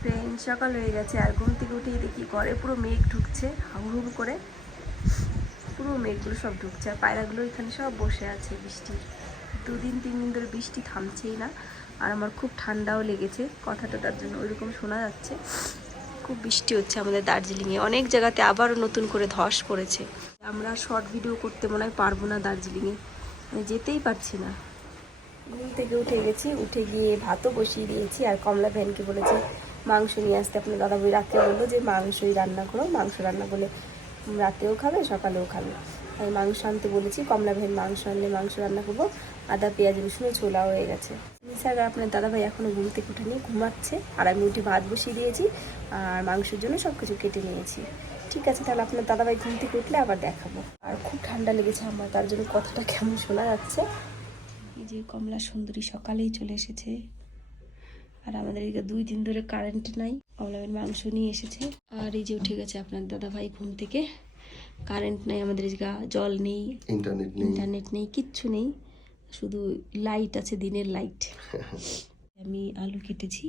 Friend সকাল হয়ে গেছে আর ঘুম থেকে উঠেই দেখি ঘরে পুরো মেঘ ঢুকছে হুড় করে। পুরো মেঘগুলো সব ঢুকছে আর পায়রাগুলো এখানে সব বসে আছে বৃষ্টির দুদিন, তিন দিন ধরে বৃষ্টি থামছেই না আর আমার খুব ঠান্ডাও লেগেছে, কথাটা তার জন্য ওইরকম শোনা যাচ্ছে। খুব বৃষ্টি হচ্ছে আমাদের দার্জিলিংয়ে, অনেক জায়গাতে আবারও নতুন করে ধস পড়েছে। আমরা শর্ট ভিডিও করতে মনে হয় পারব না দার্জিলিংয়ে মানে যেতেই পারছি না। ঘুম থেকে উঠে গেছি, উঠে গিয়ে ভাতও বসিয়ে দিয়েছি আর কমলা ভ্যানকে বলেছি মাংস নিয়ে আসতে আপনার দাদা বই রাত্রে বলল যে মাংসই রান্না করো, মাংস রান্না করলে রাতেও খাবে, সকালেও খাবে। আমি মাংস আনতে বলেছি, কমলা ভ্যান মাংস আনলে মাংস রান্না করব, আদা, পেঁয়াজ, রসুন ছোলা হয়ে গেছে। নিসার আপনার দাদাভাই এখনও ঘুম থেকে নিয়ে ঘুমাচ্ছে। আর আমি উঠে ভাত বসিয়ে দিয়েছি, আর মাংসের জন্য সব কিছু কেটে নিয়েছি। ঠিক আছে, তাহলে আপনার দাদাভাই ঘুম থেকে উঠলে আবার দেখাবো। আর খুব ঠান্ডা লেগেছে আমার, তার জন্য কথাটা কেমন শোনা যাচ্ছে। এই যে কমলা সুন্দরী সকালেই চলে এসেছে। আর আমাদের এদিকে দুই দিন ধরে কারেন্ট নাই অবলামের মাংস নিয়ে এসেছে। আর এই যে উঠে গেছে আপনার দাদা ভাই ঘুম থেকে। কারেন্ট নাই আমাদের এদিকে জল নেই ইন্টারনেট নেই। ইন্টারনেট নেই কিচ্ছু নেই। শুধু লাইট আছে দিনের লাইট আমি আলু কেটেছি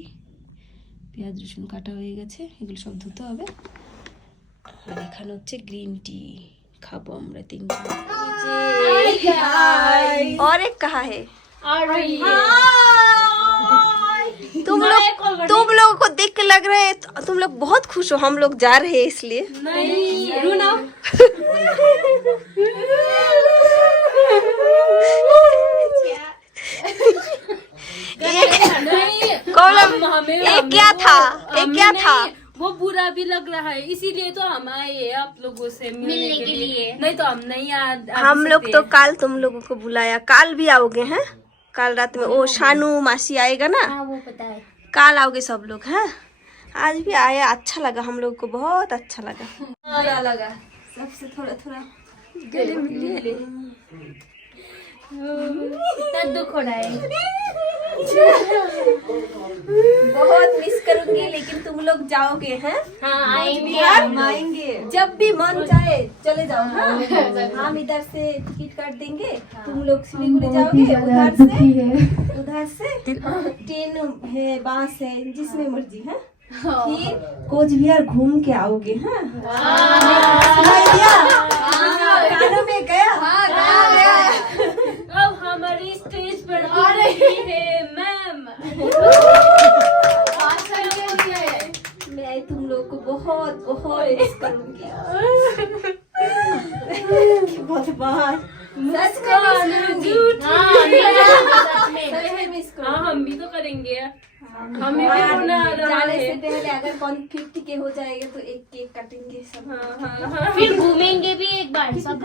পেঁয়াজ রসুন কাটা হয়ে গেছে এগুলো সব ধুতে হবে। আর এখানে হচ্ছে গ্রিন টি খাব আমরা তিনজন। আরে কাহা হে আর तुम लोग तुम लोगों को देख के लग रहा है तुम लोग बहुत खुश हो हम लोग जा रहे हैं इसलिए। ये क्या था? ये क्या था? वो बुरा भी लग रहा है इसीलिए तो हम आए हैं आप लोगों से मिलने, के, लिए। नहीं तो हम नहीं आ हम लोग तो कल तुम लोगों को बुलाया। कल भी आओगे हैं? कल रात में वो शानू मासी आएगा ना। हाँ वो पता है। कल आओगे सब लोग हैं? आज भी आया अच्छा लगा हम लोग को बहुत अच्छा लगा। बुरा लगा सबसे थोड़ा थोड़ा गले मिले इतना दुख हो रहा है। बहुत मिस करूँगी लेकिन तुम लोग जाओगे हैं? हाँ आएँगे। हम आएँगे। जब भी मन चाहे चले जाओ हाँ हम इधर से टिकट काट देंगे। तुम लोग सिलीगुड़ी जाओगे उधर से? उधर से? ट्रेन है बस है जिसमें मर्ज़ी है? फिर कोच बिहार घूम के आओगे हाँ सुनाई दिया? कानों में गया अब हमारी स्टेज पर आ रही है। मैम मैं तुम लोग को बहुत बहुत मिस करूँगी। बहुत बार में मिस करूँगी हाँ हम भी तो करेंगे हमें भी रोना आ रहा जाने से पहले अगर कौन फिफ्टी के हो जाएगा तो एक केक कटेंगे सब। हाँ हाँ हाँ। फिर घूमेंगे भी एक बार सब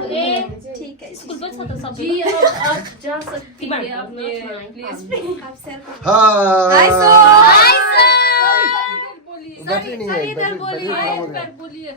ठीक है। स्कूल बस होता सब जी आप जा सकती हैं आप प्लीज़ आप सर हाय बोलिए। हाय सर बैटरी खराब हो बोलिए।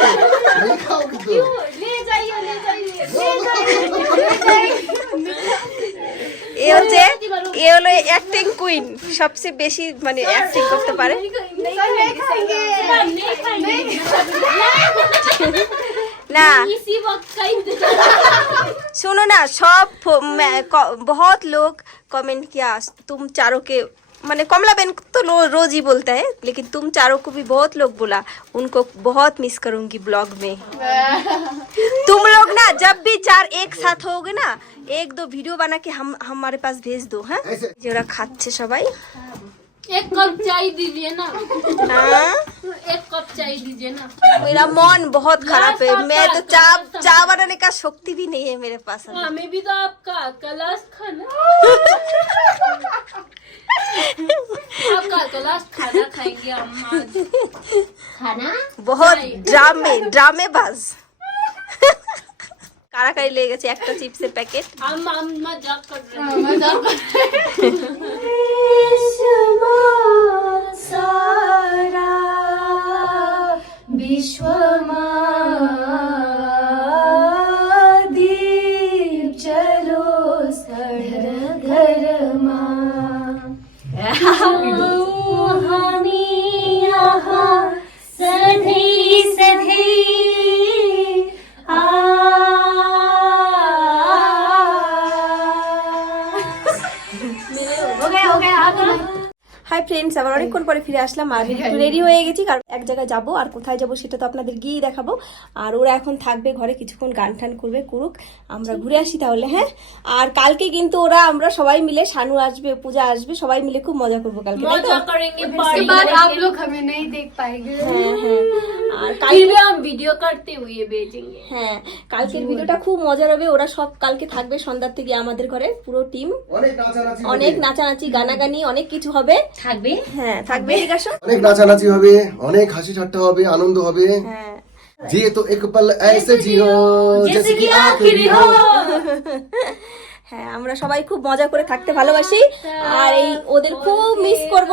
तो ले जाइए ले जाइए এ হচ্ছে এ হলো অ্যাক্টিং কুইন সবচেয়ে বেশি মানে অ্যাক্টিং করতে পারে नहीं खाएंगे हम नहीं खाएंगे না इसी वक्त का इंतजार सुनो ना सब फो- मैं- क- बहुत लोग कमेंट किया तुम चारों के मैंने कमला बहन तो रोज ही बोलता है लेकिन तुम चारों को भी बहुत लोग बोला उनको बहुत मिस करूंगी ब्लॉग में तुम लोग ना जब भी चार एक साथ होगे ना एक दो वीडियो बना के हम हमारे पास भेज दो हाँ जरा खाते सबाई एक कप चाय दीजिए ना हाँ एक कप चाय दीजिए ना मेरा मन बहुत खराब है मैं तो चा चा बनाने का शक्ति भी नहीं है मेरे पास अभी। हमें भी तो आपका कलाश खाना आपका कलाश खाना खाएंगे हम आज खाना বহুত ড্রামে ড্রামে বাজ কারাকারি লেগে গেছে একটা চিপসের প্যাকেট हम हम मजाक कर रहे हैं হাই ফ্রেন্ডস আবার অনেকক্ষণ পরে ফিরে আসলাম আর একটু রেডি হয়ে গেছি কারণ এক জায়গায় যাব আর কোথায় যাব সেটা তো আপনাদের গিয়েই দেখাবো। আর ওরা এখন থাকবে ঘরে কিছুক্ষণ গান টান করবে করুক আমরা ঘুরে আসি তাহলে হ্যাঁ? আর কালকে কিন্তু ওরা আমরা সবাই মিলে শানু আসবে পূজা আসবে সবাই মিলে খুব মজা করব কালকে হ্যাঁ হ্যাঁ। কালকে भी हम वीडियो करते हुए भेजेंगे হ্যাঁ কালকের ভিডিওটা খুব মজার হবে ওরা সব কালকে থাকবে সন্ধ্যার থেকে আমাদের ঘরে পুরো টিম অনেক নাচানাচি হবে। অনেক নাচানাচি গানাগানি অনেক কিছু হবে থাকবে হ্যাঁ থাকবে এদিকে আসো। অনেক নাচানাচি হবে অনেক হাসি ঠাট্টা হবে আনন্দ হবে হ্যাঁ जिए तो एक पल ऐसे जियो जैसे कि आखिरी हो হ্যাঁ আমরা সবাই খুব মজা করে থাকতে ভালোবাসি আর এই ওদের খুব মিস করব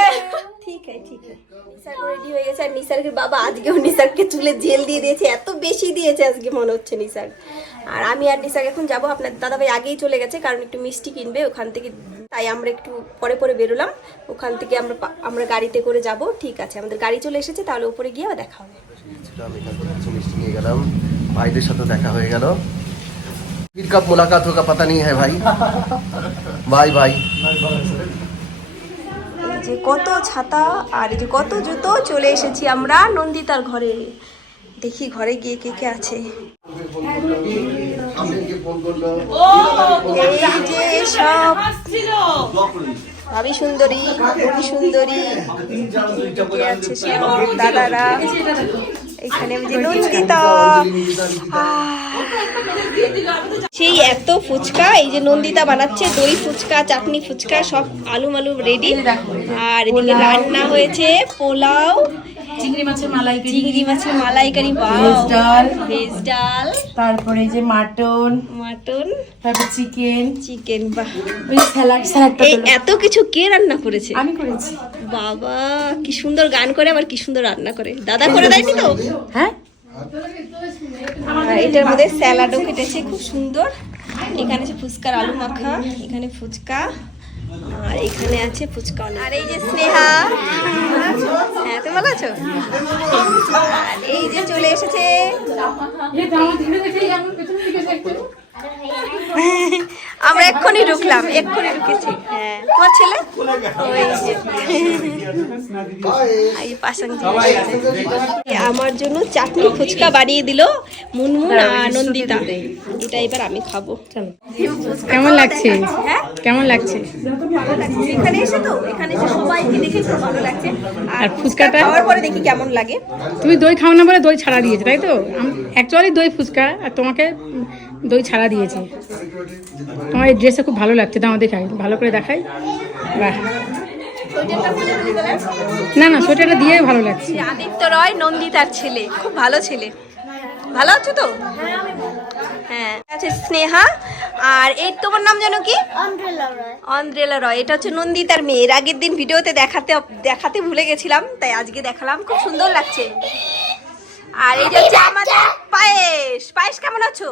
ঠিক আছে ঠিক আছে নিসার রেডি হয়ে গেছে আর নিসারের বাবা আজকেও নিসারকে চুলে জেল দিয়ে দিয়েছে এত বেশি দিয়েছে আজকে মনে হচ্ছে নিসার আর আমি আর নিসার এখন যাব আপনার দাদাভাই আগেই চলে গেছে কারণ একটু মিষ্টি কিনবে ওখান থেকে তাই আমরা একটু পরে পরে বেরোলাম ওখান থেকে আমরা পা- আমরা গাড়িতে করে যাব ঠিক আছে আমাদের গাড়ি চলে এসেছে তাহলে উপরে গিয়ে আবার দেখা হবে আমি এখান থেকে কিছু মিষ্টি নিয়ে গেলাম ভাইদের সাথে দেখা হয়ে গেল फिर कब मुलाकात होगा पता नहीं है भाई बाय बाय এই যে কত ছাতা আর যে কত জুতো চলে এসেছি আমরা নন্দিতার ঘরে। দেখি ঘরে গিয়ে কে কে আছে। এই যে সব। ভাবি সুন্দরী সুন্দরী। আছে দাদারা। এখানে যে নন্দিতা সেই এত ফুচকা এই যে নন্দিতা বানাচ্ছে দই ফুচকা চাটনি ফুচকা সব আলু মালু রেডি আর এদিকে রান্না হয়েছে পোলাও চিংড়ি মাছের মালাইকারি চিংড়ি মাছের মালাইকারি ভেজ ডাল। ভেজ ডাল। তারপরে যে মাটন। মাটন। তারপর চিকেন। চিকেন বাহ। ওই স্যালাড স্যালাডটা এত কিছু কে রান্না করেছে? আমি করেছি। বাবা কি সুন্দর গান করে আবার কি সুন্দর রান্না করে। দাদা করে দেয়নি তো? হ্যাঁ? এটার মধ্যে স্যালাডও কেটেছে খুব সুন্দর। এখানে আছে ফুচকার আলু মাখা এখানে ফুচকা। আর এখানে আছে ফুচকা আর এই যে স্নেহা। হ্যাঁ তুমি ভালো আছো? আর এই যে চলে এসেছে। আমরা এক্ষুনি ঢুকলাম এক্ষুনি ঢুকেছি। হ্যাঁ। তোমার ছেলে? আমার জন্য চাটনি ফুচকা বানিয়ে দিল মুনমুন আনন্দিতা এটা এবার আমি খাব। কেমন লাগছে? হ্যাঁ? কেমন লাগছে? এখানে এসে তো এখানে এসে সবাইকে দেখে খুব ভালো লাগছে। আর ফুচকাটা? খাওয়ার পরে দেখি কেমন লাগে। তুমি দই খাও না বলে দই ছাড়া দিয়েছ তাই তো? অ্যাকচুয়ালি দই ফুচকা আর তোমাকে দই ছাড়া দিয়েছে। তোমার এই ড্রেসে খুব ভালো লাগছে দাও দেখাই ভালো করে দেখাই। বাহ। না না সোয়েটারটা দিয়ে ভালো লাগছে। আদিত্য রয় নন্দিতার ছেলে খুব ভালো ছেলে। ভালো আছো তো? হ্যাঁ আছে স্নেহা আর এই তোমার নাম জানো কি? অন্দ্রেলা রয়। এটা হচ্ছে নন্দিতার মেয়ে। এর আগের দিন ভিডিওতে দেখাতে দেখাতে ভুলে গেছিলাম তাই আজকে দেখালাম খুব সুন্দর লাগছে। আর এই যে হচ্ছে আমাদের পায়েস পায়েস কেমন আছো?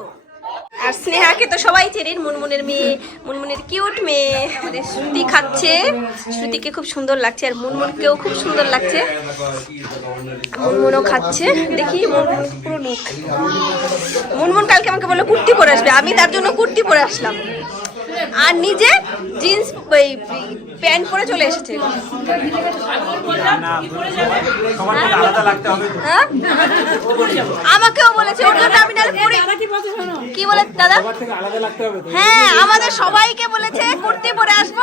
আর স্নেহাকে তো সবাই চেনেন মুনমুনের মেয়ে, মুনমুনের কিউট মেয়ে। আমাদের শ্রুতি খাচ্ছে। শ্রুতিকে খুব সুন্দর লাগছে আর মুনমুনকেও খুব সুন্দর লাগছে। মুনমুনও খাচ্ছে। দেখি মুনমুন পুরো লুক মুনমুন কালকে আমাকে বলল, কুর্তি পরে আসবে। আমি তার জন্য কুর্তি পরে আসলাম। আর নিজে জিন্স প্যান্ট পরে চলে এসেছে। হ্যাঁ? আমাকেও বলেছে ওর জন্য আমি কি বলে দাদা? হ্যাঁ আমাদের সবাইকে বলেছে কুর্তি পরে আসব।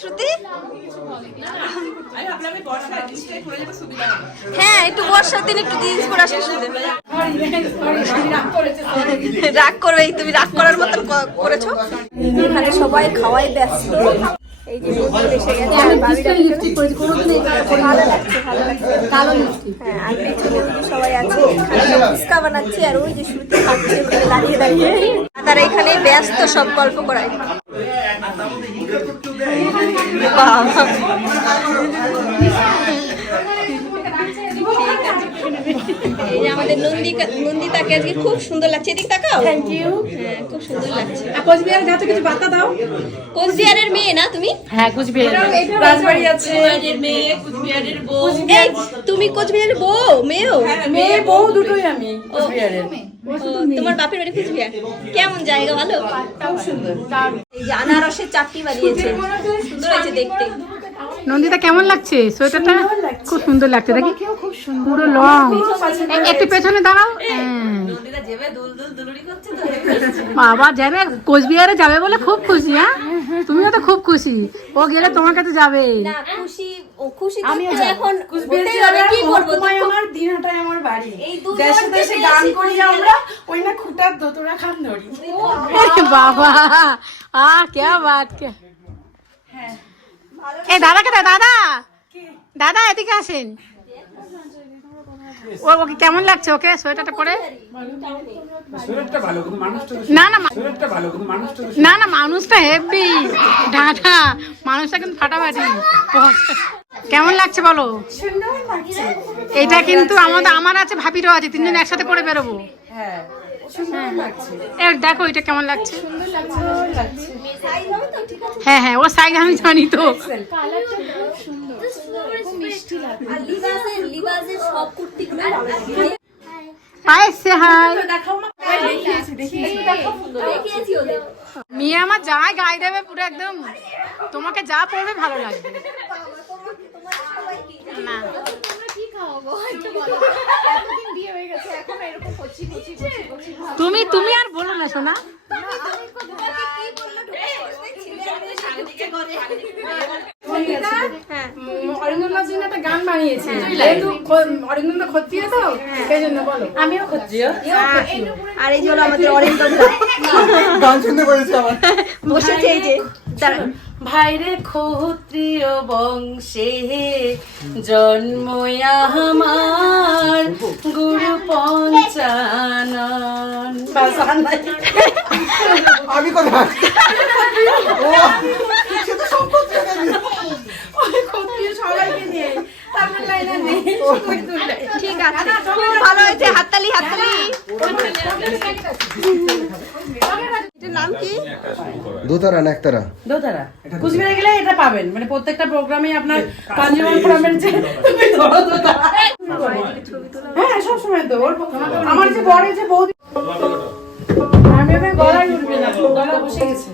শ্রুতি? হ্যাঁ একটু বর্ষার দিন একটু জিন্স পরে আসলে রাগ করবে তুমি রাগ করার মতন করেছ? এখানে সবাই খাওয়াই ব্যস্ত। এই যে এসে গেছে আর ভাবিরা ভালো লাগছে ভালো লাগছে। কালো লিপস্টিক। হ্যাঁ আর পেছনে সবাই আছে এখানে ফুচকা বানাচ্ছে আর ওই যে শ্রুতি খাচ্ছে ওখানে দাঁড়িয়ে দাঁড়িয়ে। তারা এখানে ব্যস্ত সব গল্প করায় বাবা। এই যে আমাদের নন্দিকা নন্দিতাকে আজকে খুব সুন্দর লাগছে। এদিক তাকাও। থ্যাংক ইউ হ্যাঁ খুব সুন্দর লাগছে। আর কোচবিহার যাচ্ছে কিছু বার্তা দাও। কোচবিহারের মেয়ে না তুমি? হ্যাঁ কোচবিহার রাজবাড়ি আছে। মেয়ে কুচবিহারের বউ। এই তুমি কোচবিহারের বউ মেয়েও? মেয়ে বউ দুটোই আমি কুচবিহারের। তোমার বাপের বাড়ি কুচবিহার? কেমন জায়গা ভালো? খুব সুন্দর। এই যে আনারসের চাটনি বানিয়েছে। সুন্দর হয়েছে দেখতে। নন্দিতা কেমন লাগছে? সোয়েটারটা? খুব সুন্দর লাগছে। দেখি। পুরো লং একটু পেছনে দাঁড়াও। হ্যাঁ। বাবা যাবে। কোচবিহারে যাবে বলে খুব খুশি হ্যাঁ? তুমিও তো খুব খুশি। ও গেলে তোমার কাছে যাবে। বাবা। আহ কে বাট কে क्या এ দাদা দাদা। দাদা এদিকে আসেন। ও ওকে কেমন লাগছে ওকে সোয়েটারটা পরে? না না মা- না না মানুষটা হেভি ডাটা মানুষটা কিন্তু ফাটাফাটি। কেমন লাগছে বলো? এটা কিন্তু আমাদের আমার আছে ভাবিরও আছে তিনজন একসাথে পরে বেরোবো। হ্যাঁ। দেখো এটা কেমন লাগছে? হ্যাঁ হ্যাঁ ও সাইজ আমি জানি তো। মেয়ে আমার যা গায়ে দেবে পুরো একদম। তোমাকে যা পড়বে ভালো লাগবে। না। তুমি তুমি আর বলো না জন্য একটা গান বানিয়েছে যেহেতু তো সেই জন্য বলো আমিও খুঁজছি আর এই যে হলো আমাদের অরিন্দম গান শুনতে পেরেছি আমার বসেছে এই যে ভাইরে ক্ষত্রিয় বংশে জন্ময়া আমার গুরু পঞ্চানন। আমি কোথায়। ঠিক আছে। ভালো হয়েছে। হাততালি হাততালি। নাম কি? দোতারা নেকতারা। দোতারা। কুচবিহারে গেলে এটা পাবেন। মানে প্রত্যেকটা প্রোগ্রামে আপনার কাঞ্জিবন প্রোগ্রামের যে তুমি ধরো দোতারা। হ্যাঁ সব সময় তো। আমার যে বড় যে বৌদি আমি গলায় উঠবে না। গলা বসে গেছে।